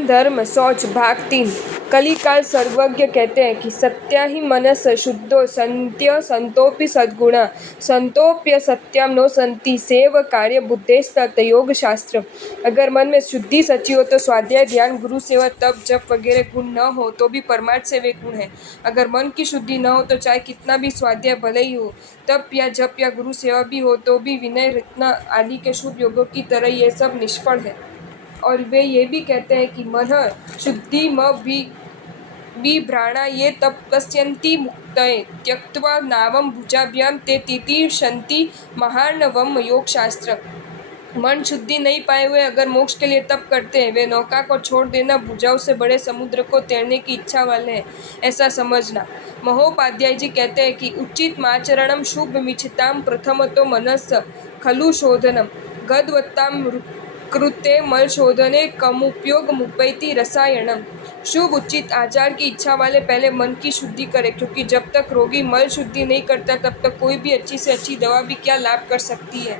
दान धर्म शौच भाग 3। कलिकाल सर्वज्ञ कहते हैं कि सत्या ही मनस शुद्धो संत्य संतोपि सद्गुणा संतोप्य सत्याम नो संति सेव कार्य बुद्धेस्तत योग शास्त्र। अगर मन में शुद्धि सच्ची हो तो स्वाध्याय ध्यान गुरु सेवा तप जप वगैरह गुण न हो तो भी परमार्थ से वे गुण है। अगर मन की शुद्धि न हो तो चाहे कितना भी स्वाध्याय भले ही हो, तप या जप या गुरु सेवा भी हो तो भी विनय रत्ना आदि के शुभ योगों की तरह ये सब निष्फल है। और वे ये भी कहते हैं कि मन शुद्धि बिभ्राणा ये तपस्यन्ति मुक्तये त्यक्त्वा नावम भुजाभ्याम ते तितिर्षन्ति महार्णवम योग शास्त्र। मन शुद्धि नहीं पाए हुए अगर मोक्ष के लिए तप करते हैं, वे नौका को छोड़ देना भुजाओं से बड़े समुद्र को तैरने की इच्छा वाले हैं, ऐसा समझना। महोपाध्याय जी कहते हैं कि उचित आचरणम शुभ मिच्छताम प्रथमतो मनस खलु शोधनम गदवत्ताम कृते मल शोधने कमुपयोग मुपैति रसायनम। शुभ उचित आचार की इच्छा वाले पहले मन की शुद्धि करें, क्योंकि जब तक रोगी मल शुद्धि नहीं करता तब तक कोई भी अच्छी से अच्छी दवा भी क्या लाभ कर सकती है।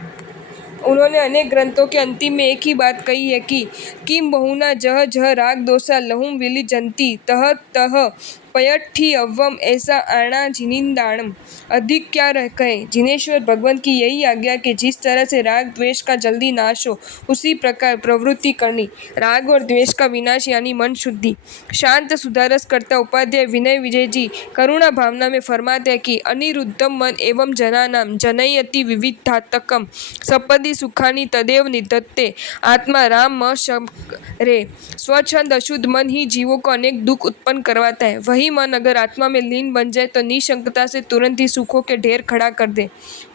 उन्होंने अनेक ग्रंथों के अंतिम में एक ही बात कही है कि किम बहुना जह जह राग दोषा लहुम विलिजंती तह तह पयट्ठी अव्वम ऐसा आणा जिनिंदाणम। अधिक क्या रह कहें। जिनेश्वर भगवंत की यही आज्ञा कि जिस तरह से राग द्वेष का जल्दी नाश हो उसी प्रकार प्रवृत्ति करनी। राग और द्वेष का विनाश यानी मन शुद्धि। शांत सुधारस करता उपाध्याय विनय विजय जी करुणा भावना में फरमाते हैं कि अनिरुद्धम मन एवं जनानाम जनयति विविधात्मकम सपदि सुखानि तदेव निधत्ते आत्मा राम म रे। स्वच्छंद अशुद्ध मन ही जीवों को अनेक दुख उत्पन्न करवाता है। वही मन अगर आत्मा में लीन बन जाए तो निशंकता से तुरंत ही सुखों के ढेर खड़ा कर दे।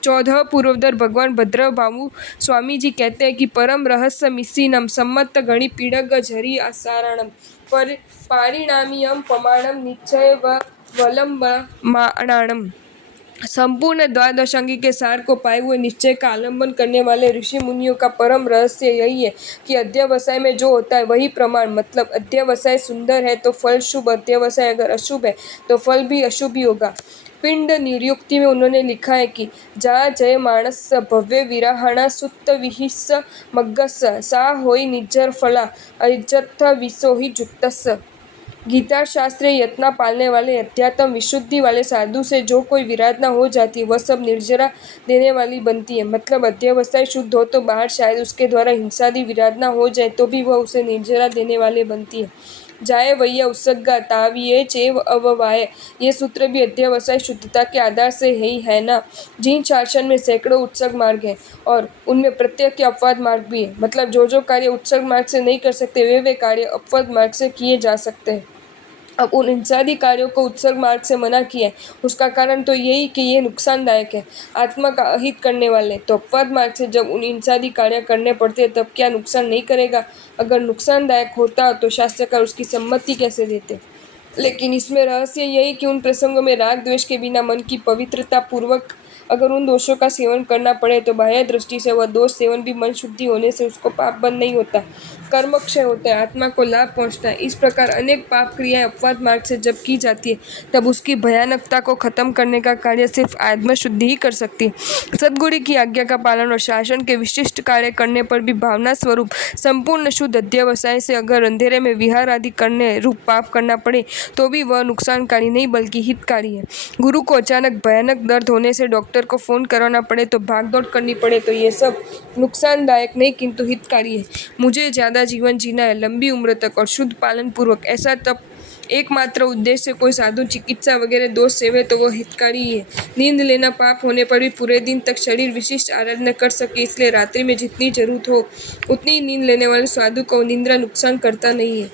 14 पूर्वोत्तर भगवान भद्रभामु स्वामी जी कहते हैं कि परम रहस्य मिस्सीनम सम्मत गणि पीड़ग झरी आसारणम पर पारिणामियम पमाणम निश्चय व वलंबमाणाणम। संपूर्ण द्वादशांगी के सार को पाए हुए निश्चय का आलंबन करने वाले ऋषि मुनियों का परम रहस्य यही है कि अध्यवसाय में जो होता है वही प्रमाण। मतलब अध्यवसाय सुंदर है तो फल शुभ, अध्यवसाय अगर अशुभ है तो फल भी अशुभ ही होगा। पिंड निरुक्ति में उन्होंने लिखा है कि जा जय मानस भव्य विराहणा सुत्त विहिस्स मग्गस सा होई निज्जर फला अजत्थ विसोहि जुत्तस। गीता शास्त्र यत्ना पालने वाले अध्यात्म विशुद्धि वाले साधु से जो कोई विराधना हो जाती है वह सब निर्जरा देने वाली बनती है। मतलब अध्यवसाय शुद्ध हो तो बाहर शायद उसके द्वारा हिंसादि विराधना हो जाए तो भी वह उसे निर्जरा देने वाले बनती है। जाय वैया उत्सर्गा ताविये चेव अववाय, ये सूत्र भी अध्यवसाय शुद्धता के आधार से ही है ना। जिन शासन में सैकड़ों उत्सर्ग मार्ग है और उनमें प्रत्येक के अपवाद मार्ग भी है। मतलब जो कार्य उत्सर्ग मार्ग से नहीं कर सकते वे कार्य अपवाद मार्ग से किए जा सकते हैं। अब उन हिंसादि कार्यों को उत्सर्ग मार्ग से मना किया है, उसका कारण तो यही कि ये नुकसानदायक है, आत्मा का अहित करने वाले। तो अपवाद मार्ग से जब उन हिंसादि कार्य करने पड़ते हैं तब क्या नुकसान नहीं करेगा। अगर नुकसानदायक होता तो शास्त्रकार उसकी सम्मति कैसे देते। लेकिन इसमें रहस्य यही कि उन प्रसंगों में राग द्वेष के बिना मन की पवित्रता पूर्वक अगर उन दोषों का सेवन करना पड़े तो बाह्य दृष्टि से वह दोष सेवन भी मन शुद्धि होने से उसको पाप बंद नहीं होता, कर्मक्षय होता है, आत्मा को लाभ पहुंचता है। इस प्रकार अनेक पाप क्रियाएं अपवाद मार्ग से जब की जाती है तब उसकी भयानकता को खत्म करने का कार्य सिर्फ आत्मशुद्धि ही कर सकती है। सद्गुरु की आज्ञा का पालन और शासन के विशिष्ट कार्य करने पर भी भावना स्वरूप संपूर्ण शुद्ध अध्यवसाय से अगर अंधेरे में विहार आदि करने रूप पाप करना पड़े तो भी वह नुकसानकारी नहीं बल्कि हितकारी है। गुरु को अचानक भयानक दर्द होने से डॉक्टर को फोन करवाना पड़े तो भागदौड़ करनी पड़े तो ये सब नुकसानदायक नहीं किंतु हितकारी है। मुझे ज्यादा जीवन जीना है, लंबी उम्र तक और शुद्ध पालन पूर्वक, ऐसा तब एकमात्र उद्देश्य कोई साधु चिकित्सा वगैरह दोष सेवे तो वो हितकारी ही है। नींद लेना पाप होने पर भी पूरे दिन तक शरीर विशिष्ट आराधना कर सके, इसलिए रात्रि में जितनी जरूरत हो उतनी नींद लेने वाले साधु को निद्रा नुकसान करता नहीं है।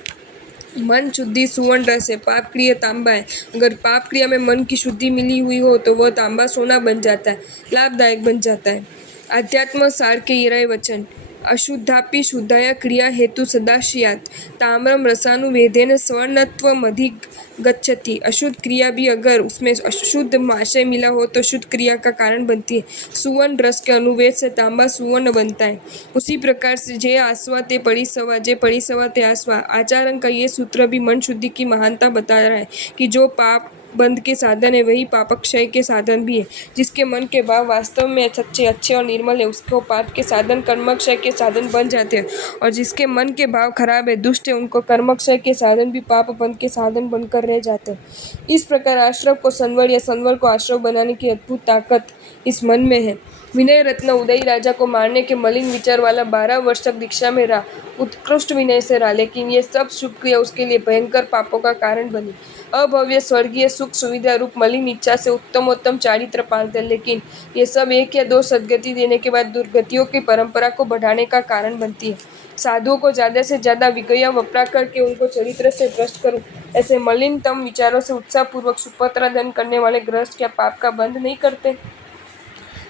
मन शुद्धि सुवर्ण रस है, पाप क्रिया तांबा है। अगर पाप क्रिया में मन की शुद्धि मिली हुई हो तो वह तांबा सोना बन जाता है, लाभदायक बन जाता है। अध्यात्म सार के ये वचन अशुद्धापि शुद्धाया क्रिया हेतु सदा स्यात् ताम्रम रसानुवेदेन स्वर्णत्वमधिगच्छति। अशुद्ध क्रिया भी अगर उसमें अशुद्ध आशय मिला हो तो शुद्ध क्रिया का कारण बनती है। सुवर्ण रस के अनुवेद से तांबा सुवर्ण बनता है। उसी प्रकार से जे आस्वा ते परिसवा, जे परिसवा ते आस्वा। आचार्य का ये सूत्र भी मन शुद्धि की महानता बता रहा है कि जो पाप बंध के साधन है वही पापक्षय के साधन भी है। जिसके मन के भाव वास्तव में सच्चे, अच्छे और निर्मल है, उसको पाप के साधन कर्मक्षय के साधन बन जाते हैं। और जिसके मन के भाव खराब है, दुष्ट है, उनको कर्मक्षय के साधन भी पाप बंध के साधन बनकर रह जाते हैं। इस प्रकार आश्रव को संवर या संवर को आश्रव बनाने की अद्भुत ताकत इस मन में है। विनय रत्न उदयी राजा को मारने के मलिन विचार वाला 12 वर्ष तक दीक्षा में रहा, उत्कृष्ट विनय से रहा, लेकिन ये सब शुभ क्रिया उसके लिए भयंकर पापों का कारण बनी। अभव्य स्वर्गीय सुख सुविधा रूप मलिन इच्छा से उत्तमोत्तम चारित्र पालते, लेकिन ये सब 1 या 2 सद्गति देने के बाद दुर्गतियों की परंपरा को बढ़ाने का कारण बनती है। साधुओं को ज्यादा से ज्यादा विगया वपरा करके उनको चरित्र से भ्रष्ट करूं, ऐसे मलिनतम विचारों से उत्साहपूर्वक सुपुत्रादन करने वाले गृहस्थ क्या पाप का बंध नहीं करते?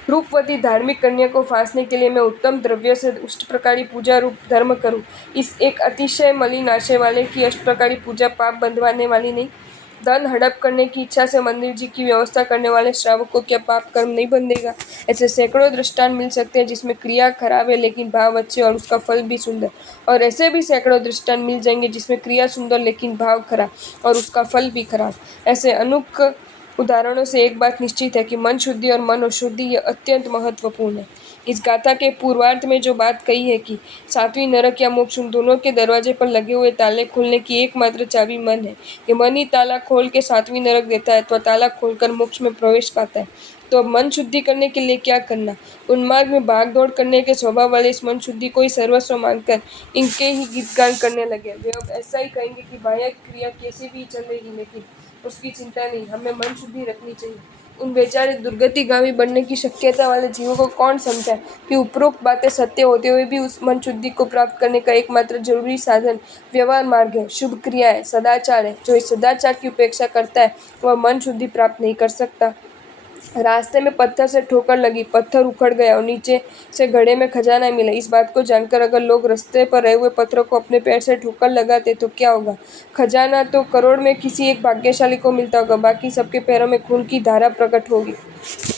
रूपवती धार्मिक कन्या को फांसने के लिए मैं उत्तम द्रव्यों से अष्टप्रकारी पूजा रूप धर्म करूं, इस एक अतिशय मलिन आशय वाले की अष्टप्रकारी पूजा पाप बंधवाने वाली नहीं? धन हड़प करने की इच्छा से मंदिर जी की व्यवस्था करने वाले श्रावक को क्या पाप कर्म नहीं बंधेगा? ऐसे सैकड़ों दृष्टांत मिल सकते हैं जिसमें क्रिया खराब है लेकिन भाव अच्छे और उसका फल भी सुंदर, और ऐसे भी सैकड़ों दृष्टांत मिल जाएंगे जिसमें क्रिया सुंदर लेकिन भाव खराब और उसका फल भी खराब। ऐसे अनेक उदाहरणों से एक बात निश्चित है कि मन शुद्धि और मन अशुद्धि ये अत्यंत महत्वपूर्ण है। इस गाथा के पूर्वार्ध में जो बात कही है कि 7वीं नरक या मोक्ष, उन दोनों के दरवाजे पर लगे हुए ताले खोलने की एकमात्र चाबी मन है। ये मन ही ताला खोल के 7वीं नरक देता है, तो ताला खोलकर मोक्ष में प्रवेश पाता है। तो अब मन शुद्धि करने के लिए क्या करना? उन्मार्ग में भाग दौड़ करने के स्वभाव वाले इस मन शुद्धि को ही सर्वस्व मानकर इनके ही गीतगान करने लगे। वे अब ऐसा ही कहेंगे कि बाह्य क्रिया कैसी भी चल रही, लेकिन उसकी चिंता नहीं, हमें मन शुद्धि रखनी चाहिए। उन बेचारे दुर्गतिगामी बनने की शक्यता वाले जीवों को कौन समझाए कि उपरोक्त बातें सत्य होते हुए भी उस मन शुद्धि को प्राप्त करने का एकमात्र जरूरी साधन व्यवहार मार्ग है, शुभ क्रिया है, सदाचार है। जो इस सदाचार की उपेक्षा करता है वह मन शुद्धि प्राप्त नहीं कर सकता। रास्ते में पत्थर से ठोकर लगी, पत्थर उखड़ गया और नीचे से घड़े में खजाना मिला। इस बात को जानकर अगर लोग रास्ते पर रहे हुए पत्थरों को अपने पैर से ठोकर लगाते तो क्या होगा? खजाना तो करोड़ में किसी एक भाग्यशाली को मिलता होगा, बाकी सबके पैरों में खून की धारा प्रकट होगी।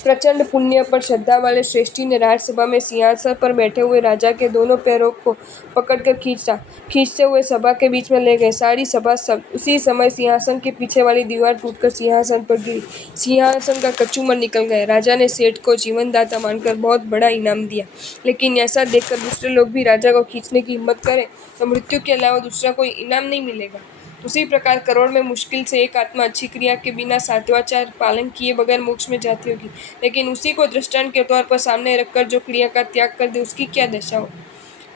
प्रचंड पुण्य पर श्रद्धा वाले श्रेष्ठी ने राजसभा में सिंहासन पर बैठे हुए राजा के दोनों पैरों को पकड़कर खींचते हुए सभा के बीच में ले गए। सारी सभा उसी समय सिंहासन के पीछे वाली दीवार टूटकर सिंहासन पर गिरी। सिंहासन का कचूमर निकल गया। राजा ने सेठ को जीवनदाता मानकर बहुत बड़ा इनाम दिया, लेकिन ऐसा देखकर दूसरे लोग भी राजा को खींचने की हिम्मत करें तो मृत्यु के अलावा दूसरा कोई इनाम नहीं मिलेगा। उसी प्रकार करोड़ में मुश्किल से एक आत्मा अच्छी क्रिया के बिना सात्वाचार पालन किए बगैर मोक्ष में जाती होगी, लेकिन उसी को दृष्टांत के तौर पर सामने रखकर जो क्रिया का त्याग कर दे उसकी क्या दशा हो?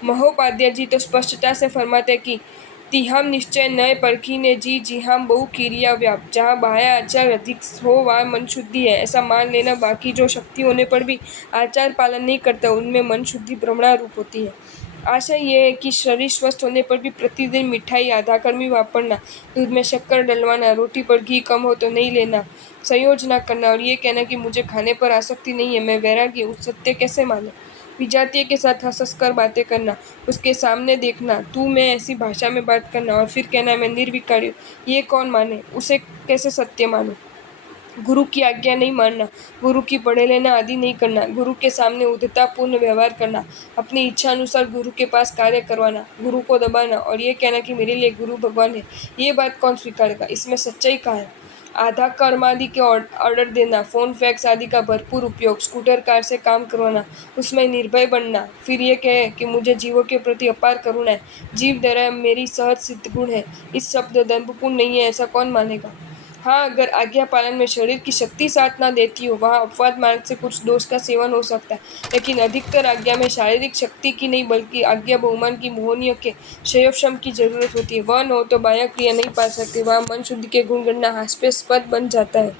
महोपाध्याय जी तो स्पष्टता से फरमाते कि तिहाम निश्चय नय परखी ने जी जिहाम बहु क्रिया व्याप, जहाँ बाह्य आचार अधिक हो वहाँ मन शुद्धि है, ऐसा मान लेना। बाकी जो शक्ति होने पर भी आचार पालन नहीं करता उनमें मन शुद्धि भ्रमणारूप होती है। आशय यह है कि शरीर स्वस्थ होने पर भी प्रतिदिन मिठाई आधा कर्मी वापरना, दूध में शक्कर डलवाना, रोटी पर घी कम हो तो नहीं लेना, संयोजना करना और ये कहना कि मुझे खाने पर आसक्ति नहीं है, मैं वैरागी हूँ, सत्य कैसे माने? विजातीय के साथ हंस कर बातें करना, उसके सामने देखना तू मैं ऐसी भाषा में बात करना और फिर कहना मैं निर्विकारी हूँ, ये कौन माने? उसे कैसे सत्य मानो? गुरु की आज्ञा नहीं मानना, गुरु की पढ़े लेना आदि नहीं करना, गुरु के सामने उद्धतापूर्ण व्यवहार करना, अपनी इच्छा अनुसार गुरु के पास कार्य करवाना, गुरु को दबाना और ये कहना कि मेरे लिए गुरु भगवान है, ये बात कौन स्वीकारेगा? इसमें सच्चाई कहाँ है? आधा कर्म आदि के ऑर्डर देना, फोन फैक्स आदि का भरपूर उपयोग, स्कूटर कार से काम करवाना, उसमें निर्भय बनना, फिर ये कहे कि मुझे जीवों के प्रति अपार करुणा है, जीव दया मेरी सहज सिद्ध गुण है, इस शब्द दंभपूर्ण नहीं है, ऐसा कौन मानेगा? हाँ, अगर आज्ञा पालन में शरीर की शक्ति साथ ना देती हो वहाँ अपवाद मार्ग से कुछ दोष का सेवन हो सकता है, लेकिन अधिकतर आज्ञा में शारीरिक शक्ति की नहीं बल्कि आज्ञा बहुमान की मोहनीय के संयम की जरूरत होती है। वह न हो तो बाह्य क्रिया नहीं पा सकते, वहाँ मन शुद्धि के गुण गणना हास्यास्पद बन जाता है।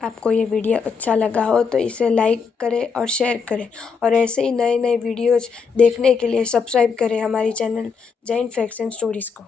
आपको ये वीडियो अच्छा लगा हो तो इसे लाइक करें और शेयर करें, और ऐसे ही नए नए वीडियोज़ देखने के लिए सब्सक्राइब करें हमारी channel Jain facts and stories को।